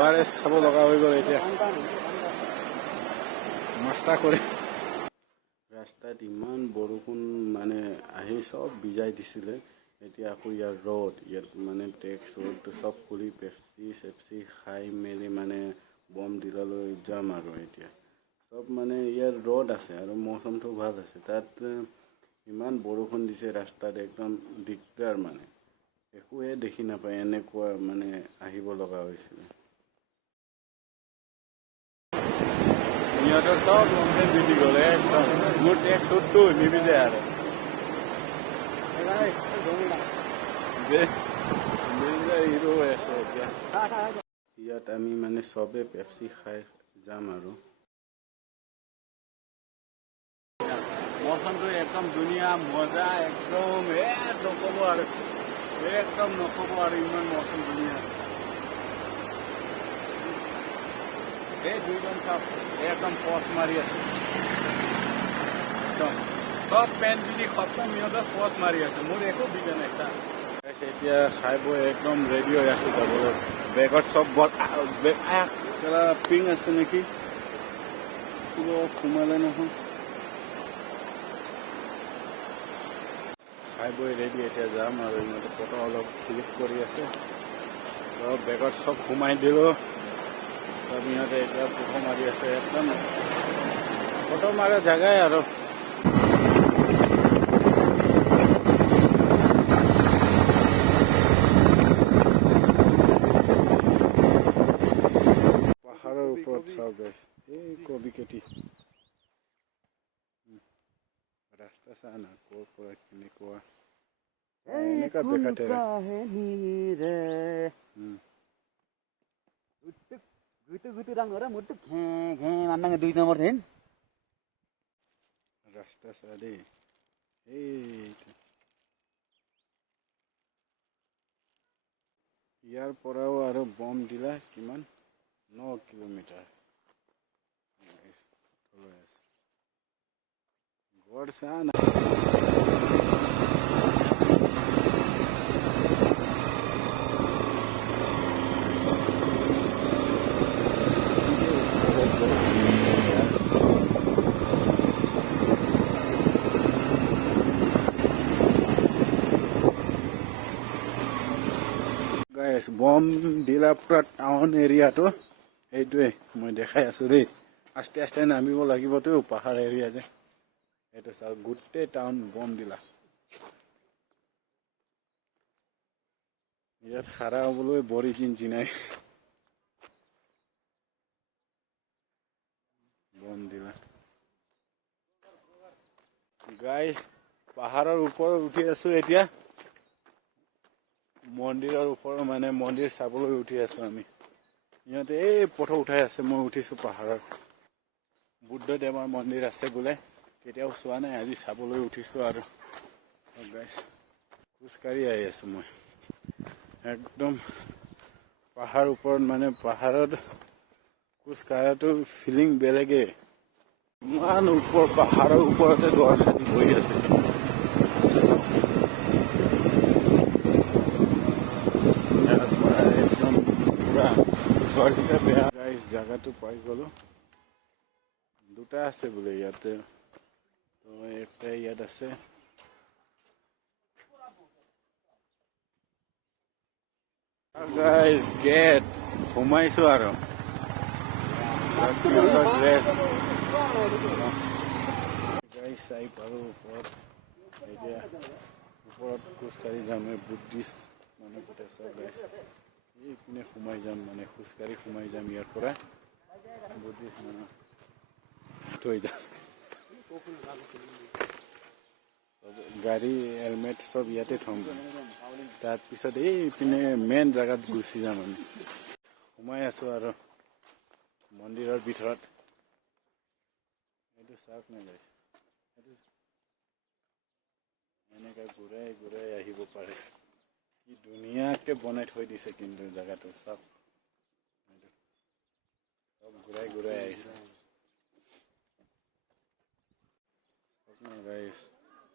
ORS খাব লগা হৈ গ'ল এতিয়া মাস্তা কৰে ৰাস্তাত ইমান বৰষুণ মানে আহি চব ভিজাই দিছিলে এতিয়া আকৌ ইয়াৰ ৰ'দ ইয়াত মানে টেক্স ৰ'দটো চব খুলি পেপচি চেপচি খাই মেলি মানে বম দিলালৈ যাম আৰু এতিয়া চব মানে ইয়াৰ ৰ'দ আছে আৰু মৌচমটো ভাল আছে তাত ইমান বৰষুণ দিছে ৰাস্তাত একদম দিগদাৰ মানে একোৱে দেখি নাপায় এনেকুৱা মানে আহিব লগা হৈছিলে সিহঁতৰ চব লংপেণ্ট ভিজি গ'ল একদম মোৰ টেক্স শ্বুটটো নিভিজে আৰু হিৰো হৈ আছে এতিয়া ইয়াত আমি মানে চবে পেপচি খাই যাম আৰু মৌচমটো একদম ধুনীয়া মজা একদম নক'ব আৰু একদম নক'ব আৰু ইমান মৌচম ধুনীয়া এই দুইজন চাপ একদম পচ মাৰি আছে একদম চব পেণ্ট ভিজি খতম সিহঁতৰ পচ মাৰি আছে মোৰ একো ভিজা নাই এতিয়া খাই বৈ একদম ৰেডি হৈ আছোঁ যাবলৈ বেগত চব পিং আছে নেকি সোমালে নহয় খাই বৈ ৰেডি এতিয়া যাম আৰু ইহঁতে ফটো অলপ ক্লিক কৰি আছে চব বেগত চব সোমাই দিলোঁ চব ইহঁতে এতিয়া ফটো মাৰি আছে একদম ফটো মাৰা জেগাই আৰু পাহাৰৰ ওপৰত চাওক এই কবি খেতি ৰাস্তা চা না ক'ৰ পৰা কেনেকুৱা এনেকুৱা দেখাতে ৰাস্তা চা দেই এইটো ইয়াৰ পৰাও আৰু বম দিলা কিমান 9 কিলোমিটাৰ গড় চা না বম দিলা পুৰা টাউন এৰিয়াটো এইটোৱে মই দেখাই আছোঁ দেই আস্তে আস্তে নামিব লাগিবতো পাহাৰ এৰিয়া যে এইটো চাওক গোটেই টাউন বম দিলা ইয়াত খাৰা হ'বলৈ বৰি চিন্তি নাই বম দিলা গাইজ পাহাৰৰ ওপৰত উঠি আছোঁ এতিয়া মন্দিৰৰ ওপৰত মানে মন্দিৰ চাবলৈ উঠি আছোঁ আমি ইহঁতে এই ফটো উঠাই আছে মই উঠিছোঁ পাহাৰত বুদ্ধদেৱৰ মন্দিৰ আছে বোলে কেতিয়াও চোৱা নাই আজি চাবলৈ উঠিছোঁ আৰু খোজকাঢ়ি আহি আছোঁ মই একদম পাহাৰ ওপৰত মানে পাহাৰত খোজকাঢ়াটো ফিলিং বেলেগে ইমান ওপৰ পাহাৰৰ ওপৰতে গড় খাটি বহি আছে একদম পুৰা গড়কেইটা বেয়া গাইজ জাগাটো পাই গ'লো দুটা আছে বোলে ইয়াতে তো একটা ইয়াত আছে গাইজ গেট সোমাইছোঁ আৰু ড্ৰেছ গাইজ চাই পাৰোঁ ওপৰত এতিয়া ওপৰত খোজকাঢ়ি যাম এই বুদ্ধিষ্ট মানুহ গোটেই চব গাইজ এইপিনে সোমাই যাম মানে খোজকাঢ়ি সোমাই যাম ইয়াৰ পৰা বুদ্ধিষ্ট মানুহ থৈ যাম গাড়ী হেলমেট চব ইয়াতে থ'ম তাৰপিছত এইপিনে মেইন জেগাত গুচি যাম আমি সোমাই আছোঁ আৰু মন্দিৰৰ ভিতৰত এইটো চাওক নাই গাইজ এইটো এনেকৈ ঘূৰাই ঘূৰাই আহিব পাৰে কি ধুনীয়াকৈ বনাই থৈ দিছে কিন্তু জেগাটো চাওক চব ঘূৰাই ঘূৰাই আহিছে গাইজ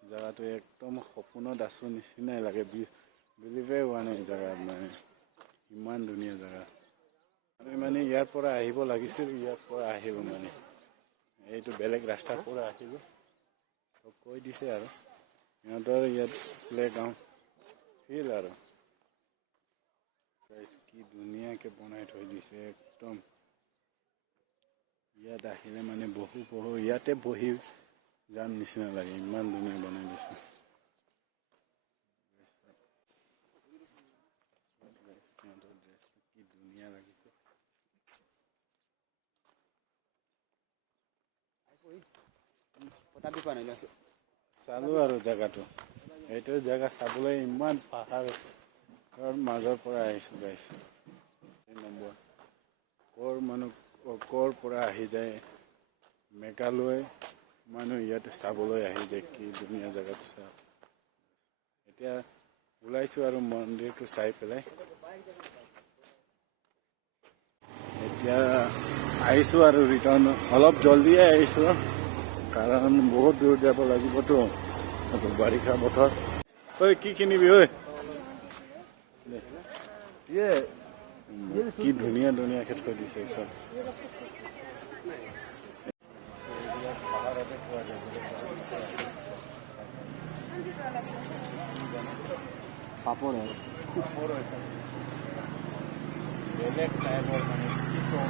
জেগাটো একদম সপোনত আছোঁ নিচিনাই লাগে বিলিভেই হোৱা নাই জেগাত মানে ইমান ধুনীয়া জেগা আৰু মানে ইয়াৰ পৰা আহিব লাগিছিল, ইয়াৰ পৰা আহিব মানে এইটো বেলেগ ৰাস্তাৰ পৰা আহিব কৈ দিছে আৰু সিহঁতৰ ইয়াত প্লে গ্ৰাউণ্ড ফিল আৰু কি ধুনীয়াকৈ বনাই থৈ দিছে একদম। ইয়াত আহিলে মানে বহু ইয়াতে বহি যাম নিচিনা লাগে, ইমান ধুনীয়া বনাই দিছে। কি ধুনীয়া লাগিছে। চালো আৰু জেগাটো, এইটো জেগা চাবলৈ ইমান পাহাৰৰ মাজৰ পৰা আহিছোঁ গাইছ। ক'ৰ পৰা আহি যায় মেঘালয় মানুহ ইয়াতে চাবলৈ আহি যায়, কি ধুনীয়া জেগাত চা। এতিয়া ওলাইছোঁ আৰু মন্দিৰটো চাই পেলাই এতিয়া আহিছোঁ আৰু ৰিটাৰ্ণ অলপ জলদিয়ে আহিছোঁ, কাৰণ বহুত দূৰ যাব লাগিবতো, বাৰিষা বতৰ। ঐ কি কিনিবি ঐ? কি ধুনীয়া ধুনীয়াকৈ থৈ দিছে চব। পাহাৰতে পোৱা যায় পাপৰ হৈছে বেলেগ টাইপৰ মানে কি কওঁ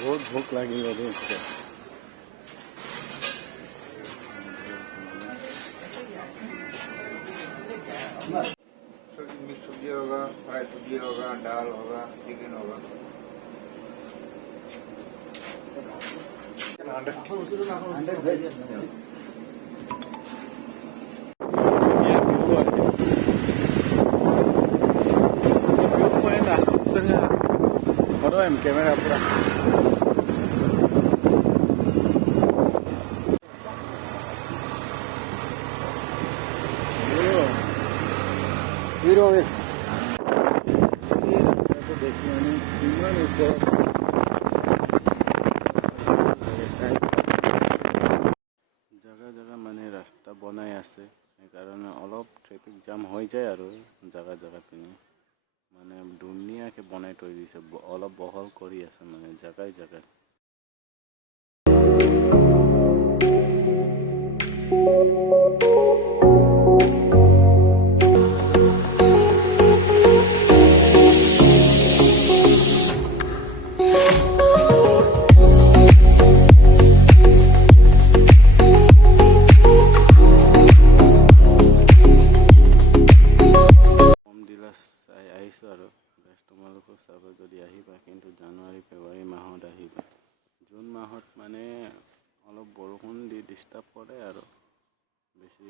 বহুত ভোক লাগিল দেই। मिक्स सब्जी होगा, फ्राई सब्जी होगा, दाल होगा, चिकन होगा। कैमरा पूरा हीरो में देखिए जगह जगह माने रास्ता बनाई আছে, সেইকাৰণে অলপ ট্ৰেফিক জাম হৈ যায় আৰু জগা জগা পিনে মানে ধুনীয়াকৈ বনাই থৈ দিছে, অলপ বহল কৰি আছে মানে জগাই জগাই। আহিছোঁ আৰু তোমালোকক চাব যদি আহিবা, কিন্তু জানুৱাৰী ফেব্ৰুৱাৰী মাহত আহিবা। জুন মাহত মানে অলপ বৰষুণ দি ডিষ্টাৰ্ব কৰে আৰু বেছি